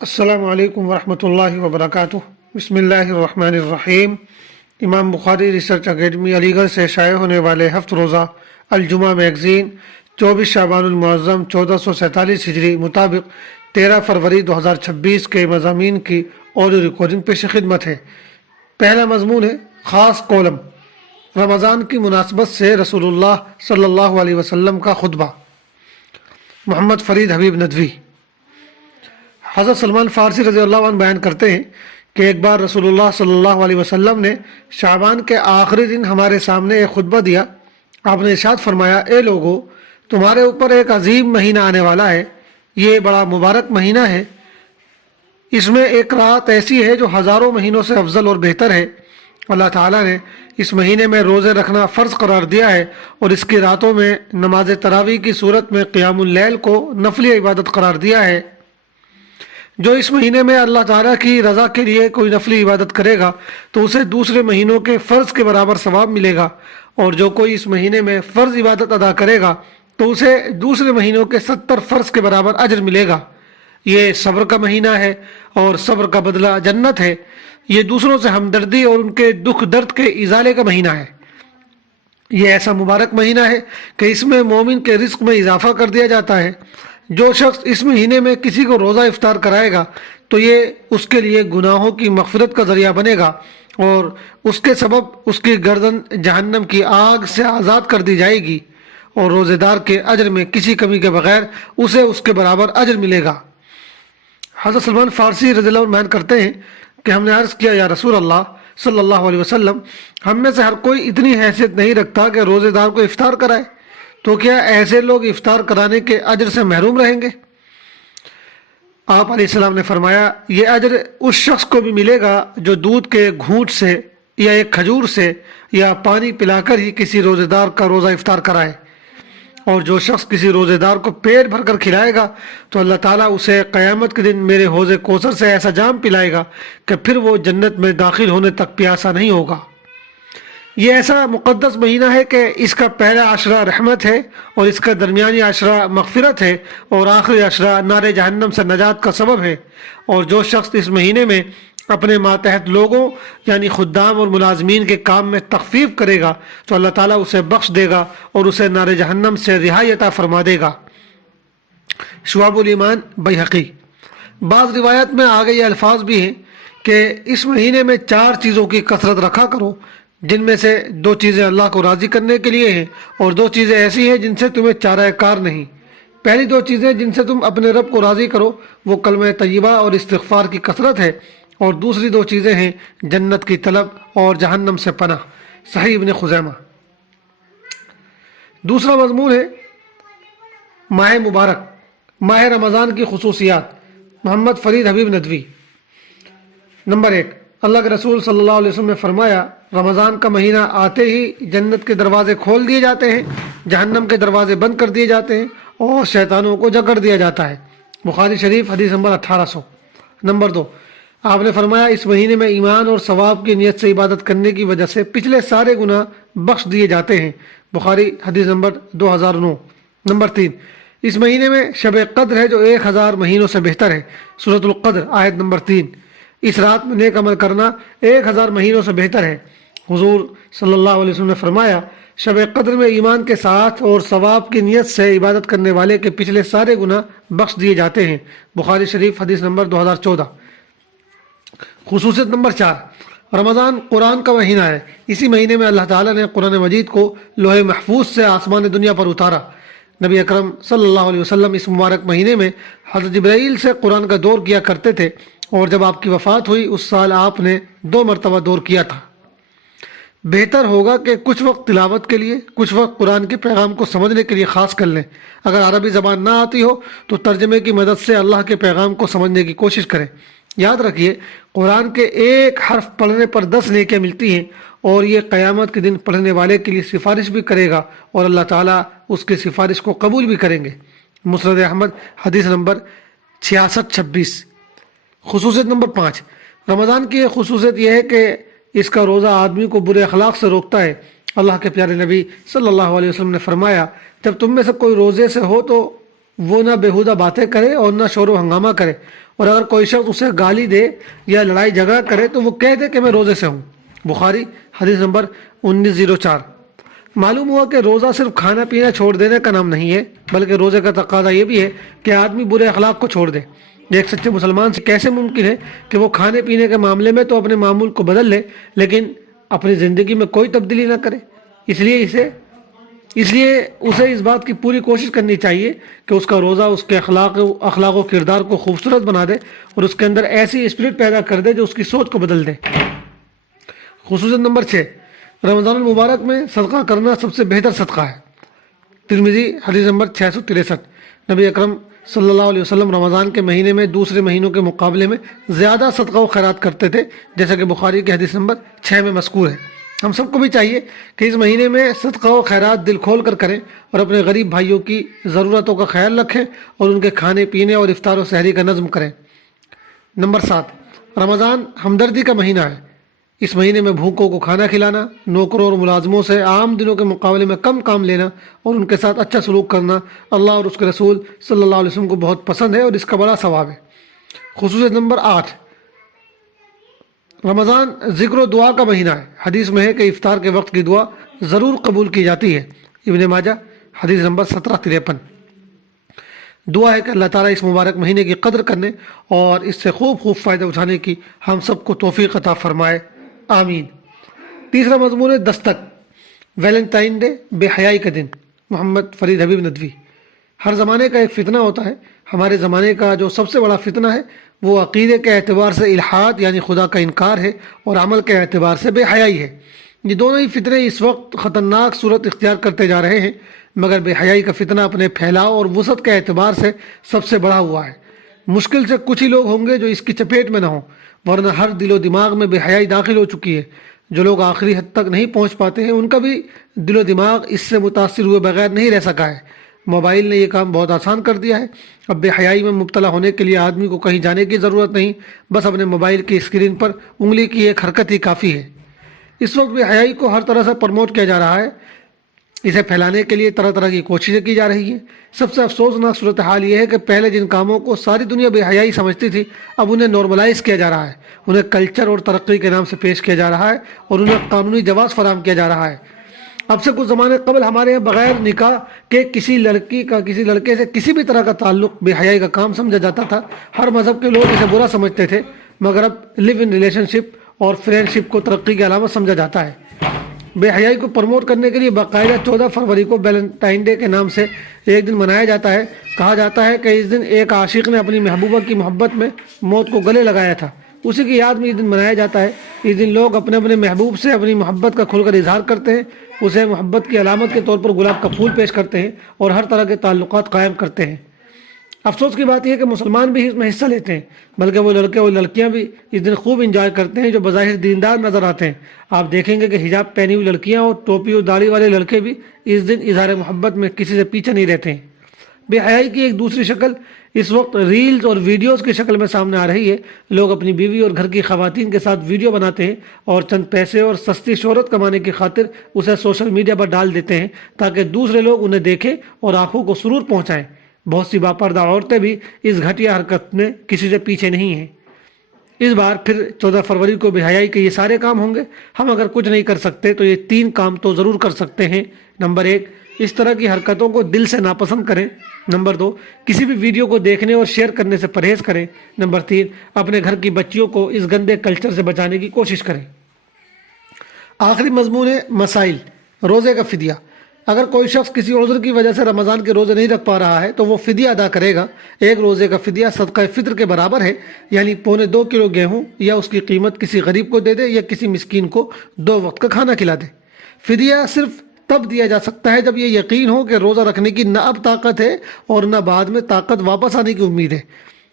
السلام علیکم ورحمۃ اللہ وبرکاتہ۔ بسم اللہ الرحمن الرحیم۔ امام بخاری ریسرچ اکیڈمی علی گڑھ سے شائع ہونے والے ہفت روزہ الجمعہ میگزین 24 شعبان المعظم 1447 ہجری مطابق 13 فروری 2026 کے مضامین کی آڈیو ریکارڈنگ پیش خدمت ہے۔ پہلا مضمون ہے خاص کالم، رمضان کی مناسبت سے رسول اللہ صلی اللہ علیہ وسلم کا خطبہ، محمد فرید حبیب ندوی۔ حضرت سلمان فارسی رضی اللہ عنہ بیان کرتے ہیں کہ ایک بار رسول اللہ صلی اللہ علیہ وسلم نے شعبان کے آخری دن ہمارے سامنے ایک خطبہ دیا۔ آپ نے ارشاد فرمایا، اے لوگو، تمہارے اوپر ایک عظیم مہینہ آنے والا ہے، یہ بڑا مبارک مہینہ ہے، اس میں ایک رات ایسی ہے جو ہزاروں مہینوں سے افضل اور بہتر ہے۔ اللہ تعالیٰ نے اس مہینے میں روزے رکھنا فرض قرار دیا ہے اور اس کی راتوں میں نماز تراویح کی صورت میں قیام اللیل کو نفلی عبادت قرار دیا ہے۔ جو اس مہینے میں اللہ تعالیٰ کی رضا کے لیے کوئی نفلی عبادت کرے گا تو اسے دوسرے مہینوں کے فرض کے برابر ثواب ملے گا، اور جو کوئی اس مہینے میں فرض عبادت ادا کرے گا تو اسے دوسرے مہینوں کے 70 فرض کے برابر اجر ملے گا۔ یہ صبر کا مہینہ ہے اور صبر کا بدلہ جنت ہے۔ یہ دوسروں سے ہمدردی اور ان کے دکھ درد کے ازالے کا مہینہ ہے۔ یہ ایسا مبارک مہینہ ہے کہ اس میں مومن کے رزق میں اضافہ کر دیا جاتا ہے۔ جو شخص اس مہینے میں کسی کو روزہ افطار کرائے گا تو یہ اس کے لیے گناہوں کی مغفرت کا ذریعہ بنے گا، اور اس کے سبب اس کی گردن جہنم کی آگ سے آزاد کر دی جائے گی، اور روزے دار کے اجر میں کسی کمی کے بغیر اسے اس کے برابر اجر ملے گا۔ حضرت سلمان فارسی رضی اللہ عنہ بیان کرتے ہیں کہ ہم نے عرض کیا، یا رسول اللہ صلی اللہ علیہ وسلم، ہم میں سے ہر کوئی اتنی حیثیت نہیں رکھتا کہ روزے دار کو افطار کرائے، تو کیا ایسے لوگ افطار کرانے کے اجر سے محروم رہیں گے؟ آپ علیہ السلام نے فرمایا، یہ اجر اس شخص کو بھی ملے گا جو دودھ کے گھونٹ سے یا ایک کھجور سے یا پانی پلا کر ہی کسی روزے دار کا روزہ افطار کرائے، اور جو شخص کسی روزے دار کو پیٹ بھر کر کھلائے گا تو اللہ تعالیٰ اسے قیامت کے دن میرے حوض کوثر سے ایسا جام پلائے گا کہ پھر وہ جنت میں داخل ہونے تک پیاسا نہیں ہوگا۔ یہ ایسا مقدس مہینہ ہے کہ اس کا پہلا عشرہ رحمت ہے، اور اس کا درمیانی عشرہ مغفرت ہے، اور آخری عشرہ نار جہنم سے نجات کا سبب ہے۔ اور جو شخص اس مہینے میں اپنے ماتحت لوگوں یعنی خدام اور ملازمین کے کام میں تخفیف کرے گا تو اللہ تعالیٰ اسے بخش دے گا اور اسے نار جہنم سے رہائی عطا فرما دے گا۔ شعب الایمان بیہقی۔ بعض روایت میں آگے یہ الفاظ بھی ہیں کہ اس مہینے میں 4 چیزوں کی کثرت رکھا کرو، جن میں سے 2 چیزیں اللہ کو راضی کرنے کے لیے ہیں، اور 2 چیزیں ایسی ہیں جن سے تمہیں چارہ کار نہیں۔ پہلی 2 چیزیں جن سے تم اپنے رب کو راضی کرو وہ کلمہ طیبہ اور استغفار کی کثرت ہے، اور دوسری 2 چیزیں ہیں جنت کی طلب اور جہنم سے پناہ۔ صحیح ابن خزیمہ۔ دوسرا مضمون ہے ماہ مبارک، ماہ رمضان کی خصوصیات، محمد فرید حبیب ندوی۔ نمبر 1، اللہ کے رسول صلی اللہ علیہ وسلم نے فرمایا، رمضان کا مہینہ آتے ہی جنت کے دروازے کھول دیے جاتے ہیں، جہنم کے دروازے بند کر دیے جاتے ہیں، اور شیطانوں کو جکڑ دیا جاتا ہے۔ بخاری شریف حدیث نمبر 1800۔ نمبر 2، آپ نے فرمایا، اس مہینے میں ایمان اور ثواب کی نیت سے عبادت کرنے کی وجہ سے پچھلے سارے گناہ بخش دیے جاتے ہیں۔ بخاری حدیث نمبر 2009۔ نمبر 3، اس مہینے میں شب قدر ہے جو 1000 مہینوں سے بہتر ہے۔ سورۃ القدر آیت نمبر 3۔ اس رات میں نیک عمل کرنا 1000 مہینوں سے بہتر ہے۔ حضور صلی اللہ علیہ وسلم نے فرمایا، شب قدر میں ایمان کے ساتھ اور ثواب کی نیت سے عبادت کرنے والے کے پچھلے سارے گناہ بخش دیے جاتے ہیں۔ بخاری شریف حدیث نمبر 2014۔ خصوصیت نمبر 4، رمضان قرآن کا مہینہ ہے۔ اسی مہینے میں اللہ تعالیٰ نے قرآن مجید کو لوح محفوظ سے آسمان دنیا پر اتارا۔ نبی اکرم صلی اللہ علیہ وسلم اس مبارک مہینے میں حضرت جبرائیل سے قرآن کا دور کیا کرتے تھے، اور جب آپ کی وفات ہوئی اس سال آپ نے 2 مرتبہ دور کیا تھا۔ بہتر ہوگا کہ کچھ وقت تلاوت کے لیے، کچھ وقت قرآن کے پیغام کو سمجھنے کے لیے خاص کر لیں۔ اگر عربی زبان نہ آتی ہو تو ترجمے کی مدد سے اللہ کے پیغام کو سمجھنے کی کوشش کریں۔ یاد رکھیے، قرآن کے ایک حرف پڑھنے پر 10 نیکیاں ملتی ہیں، اور یہ قیامت کے دن پڑھنے والے کے لیے سفارش بھی کرے گا، اور اللہ تعالیٰ اس کی سفارش کو قبول بھی کریں گے۔ مسند احمد حدیث نمبر 6626۔ خصوصیت نمبر 5، رمضان کی ایک خصوصیت یہ ہے کہ اس کا روزہ آدمی کو برے اخلاق سے روکتا ہے۔ اللہ کے پیارے نبی صلی اللہ علیہ وسلم نے فرمایا، جب تم میں سے کوئی روزے سے ہو تو وہ نہ بیہودہ باتیں کرے اور نہ شور و ہنگامہ کرے، اور اگر کوئی شخص اسے گالی دے یا لڑائی جھگڑا کرے تو وہ کہہ دے کہ میں روزے سے ہوں۔ بخاری حدیث نمبر 1904۔ معلوم ہوا کہ روزہ صرف کھانا پینا چھوڑ دینے کا نام نہیں ہے، بلکہ روزے کا تقاضا یہ بھی ہے کہ آدمی برے اخلاق کو چھوڑ دے۔ ایک سچے مسلمان سے کیسے ممکن ہے کہ وہ کھانے پینے کے معاملے میں تو اپنے معمول کو بدل لے لیکن اپنی زندگی میں کوئی تبدیلی نہ کرے؟ اس لیے اسے اس بات کی پوری کوشش کرنی چاہیے کہ اس کا روزہ اس کے اخلاق و کردار کو خوبصورت بنا دے اور اس کے اندر ایسی اسپرٹ پیدا کر دے جو اس کی سوچ کو بدل دے۔ خصوصاً نمبر 6، رمضان المبارک میں صدقہ کرنا سب سے بہتر صدقہ ہے۔ ترمذی حدیث نمبر 663۔ نبی اکرم صلی اللہ علیہ وسلم رمضان کے مہینے میں دوسرے مہینوں کے مقابلے میں زیادہ صدقہ و خیرات کرتے تھے، جیسا کہ بخاری کی حدیث نمبر 6 میں مذکور ہے۔ ہم سب کو بھی چاہیے کہ اس مہینے میں صدقہ و خیرات دل کھول کر کریں اور اپنے غریب بھائیوں کی ضرورتوں کا خیال رکھیں اور ان کے کھانے پینے اور افطار و سحری کا نظم کریں۔ نمبر 7، رمضان ہمدردی کا مہینہ ہے۔ اس مہینے میں بھوکوں کو کھانا کھلانا، نوکروں اور ملازموں سے عام دنوں کے مقابلے میں کم کام لینا اور ان کے ساتھ اچھا سلوک کرنا اللہ اور اس کے رسول صلی اللہ علیہ وسلم کو بہت پسند ہے اور اس کا بڑا ثواب ہے۔ خصوصاً نمبر 8، رمضان ذکر و دعا کا مہینہ ہے۔ حدیث میں ہے کہ افطار کے وقت کی دعا ضرور قبول کی جاتی ہے۔ ابن ماجہ حدیث نمبر 1753۔ دعا ہے کہ اللہ تعالیٰ اس مبارک مہینے کی قدر کرنے اور اس سے خوب فائدہ اٹھانے کی ہم سب کو توفیق عطا فرمائے، آمین۔ تیسرا مضمون ہے دستک، ویلنٹائن ڈے، بے حیائی کا دن، محمد فرید حبیب ندوی۔ ہر زمانے کا ایک فتنہ ہوتا ہے۔ ہمارے زمانے کا جو سب سے بڑا فتنہ ہے وہ عقیدے کے اعتبار سے الحاد یعنی خدا کا انکار ہے، اور عمل کے اعتبار سے بے حیائی ہے۔ یہ دونوں ہی فتنے اس وقت خطرناک صورت اختیار کرتے جا رہے ہیں، مگر بے حیائی کا فتنہ اپنے پھیلاؤ اور وسعت کے اعتبار سے سب سے بڑا ہوا ہے۔ مشکل سے کچھ ہی لوگ ہوں گے جو اس کی چپیٹ میں نہ ہوں، ورنہ ہر دل و دماغ میں بے حیائی داخل ہو چکی ہے۔ جو لوگ آخری حد تک نہیں پہنچ پاتے ہیں ان کا بھی دل و دماغ اس سے متاثر ہوئے بغیر نہیں رہ سکا ہے۔ موبائل نے یہ کام بہت آسان کر دیا ہے۔ اب بے حیائی میں مبتلا ہونے کے لیے آدمی کو کہیں جانے کی ضرورت نہیں، بس اپنے موبائل کی اسکرین پر انگلی کی ایک حرکت ہی کافی ہے۔ اس وقت بے حیائی کو ہر طرح سے پروموٹ کیا جا رہا ہے۔ اسے پھیلانے کے لیے طرح طرح کی کوششیں کی جا رہی ہیں۔ سب سے افسوسناک صورتحال یہ ہے کہ پہلے جن کاموں کو ساری دنیا بے حیائی سمجھتی تھی اب انہیں نارملائز کیا جا رہا ہے، انہیں کلچر اور ترقی کے نام سے پیش کیا جا رہا ہے اور انہیں قانونی جواز فراہم کیا جا رہا ہے۔ اب سے کچھ زمانے قبل ہمارے یہاں بغیر نکاح کے کسی لڑکی کا کسی لڑکے سے کسی بھی طرح کا تعلق بے حیائی کا کام سمجھا جاتا تھا۔ ہر مذہب کے لوگ اسے برا سمجھتے تھے، مگر اب لیو ان ریلیشن شپ اور فرینڈ شپ کو ترقی کی علامت سمجھا جاتا ہے۔ بے حیائی کو پروموٹ کرنے کے لیے باقاعدہ 14 فروری کو ویلنٹائن ڈے کے نام سے ایک دن منایا جاتا ہے۔ کہا جاتا ہے کہ اس دن ایک عاشق نے اپنی محبوبہ کی محبت میں موت کو گلے لگایا تھا، اسی کی یاد میں یہ دن منایا جاتا ہے۔ اس دن لوگ اپنے اپنے محبوب سے اپنی محبت کا کھل کر اظہار کرتے ہیں، اسے محبت کی علامت کے طور پر گلاب کا پھول پیش کرتے ہیں اور ہر طرح کے تعلقات قائم کرتے ہیں۔ افسوس کی بات یہ ہے کہ مسلمان بھی اس میں حصہ لیتے ہیں، بلکہ وہ لڑکے اور لڑکیاں بھی اس دن خوب انجوائے کرتے ہیں جو بظاہر دیندار نظر آتے ہیں۔ آپ دیکھیں گے کہ حجاب پہنی ہوئی لڑکیاں اور ٹوپی اور داڑھی والے لڑکے بھی اس دن اظہار محبت میں کسی سے پیچھے نہیں رہتے ہیں۔ بے حیائی کی ایک دوسری شکل اس وقت ریلز اور ویڈیوز کی شکل میں سامنے آ رہی ہے۔ لوگ اپنی بیوی اور گھر کی خواتین کے ساتھ ویڈیو بناتے ہیں اور چند پیسے اور سستی شہرت کمانے کی خاطر اسے سوشل میڈیا پر ڈال دیتے ہیں تاکہ دوسرے لوگ انہیں دیکھیں اور آنکھوں کو سرور پہنچائیں۔ بہت سی باپردہ عورتیں بھی اس گھٹیا حرکت میں کسی سے پیچھے نہیں ہیں۔ اس بار پھر 14 فروری کو بے حیائی کے یہ سارے کام ہوں گے۔ ہم اگر کچھ نہیں کر سکتے تو یہ 3 کام تو ضرور کر سکتے ہیں۔ نمبر 1، اس طرح کی حرکتوں کو دل سے ناپسند کریں۔ نمبر 2، کسی بھی ویڈیو کو دیکھنے اور شیئر کرنے سے پرہیز کریں۔ نمبر 3، اپنے گھر کی بچیوں کو اس گندے کلچر سے بچانے کی کوشش کریں۔ آخری مضمون ہے مسائل، روزے کا فدیہ۔ اگر کوئی شخص کسی عذر کی وجہ سے رمضان کے روزے نہیں رکھ پا رہا ہے تو وہ فدیہ ادا کرے گا۔ ایک روزے کا فدیہ صدقہ فطر کے برابر ہے، یعنی 2.25 کلو گیہوں یا اس کی قیمت کسی غریب کو دے دے یا کسی مسکین کو 2 وقت کا کھانا کھلا دے۔ فدیہ صرف تب دیا جا سکتا ہے جب یہ یقین ہو کہ روزہ رکھنے کی نہ اب طاقت ہے اور نہ بعد میں طاقت واپس آنے کی امید ہے۔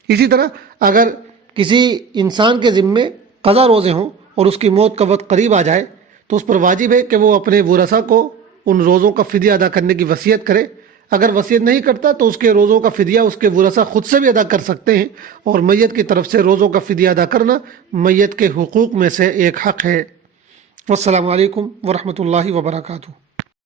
اسی طرح اگر کسی انسان کے ذمے قضا روزے ہوں اور اس کی موت کا وقت قریب آ جائے تو اس پر واجب ہے کہ وہ اپنے ورثاء کو ان روزوں کا فدیہ ادا کرنے کی وصیت کرے۔ اگر وصیت نہیں کرتا تو اس کے روزوں کا فدیہ اس کے ورثاء خود سے بھی ادا کر سکتے ہیں، اور میت کی طرف سے روزوں کا فدیہ ادا کرنا میت کے حقوق میں سے ایک حق ہے۔ والسلام علیکم ورحمۃ اللہ وبرکاتہ۔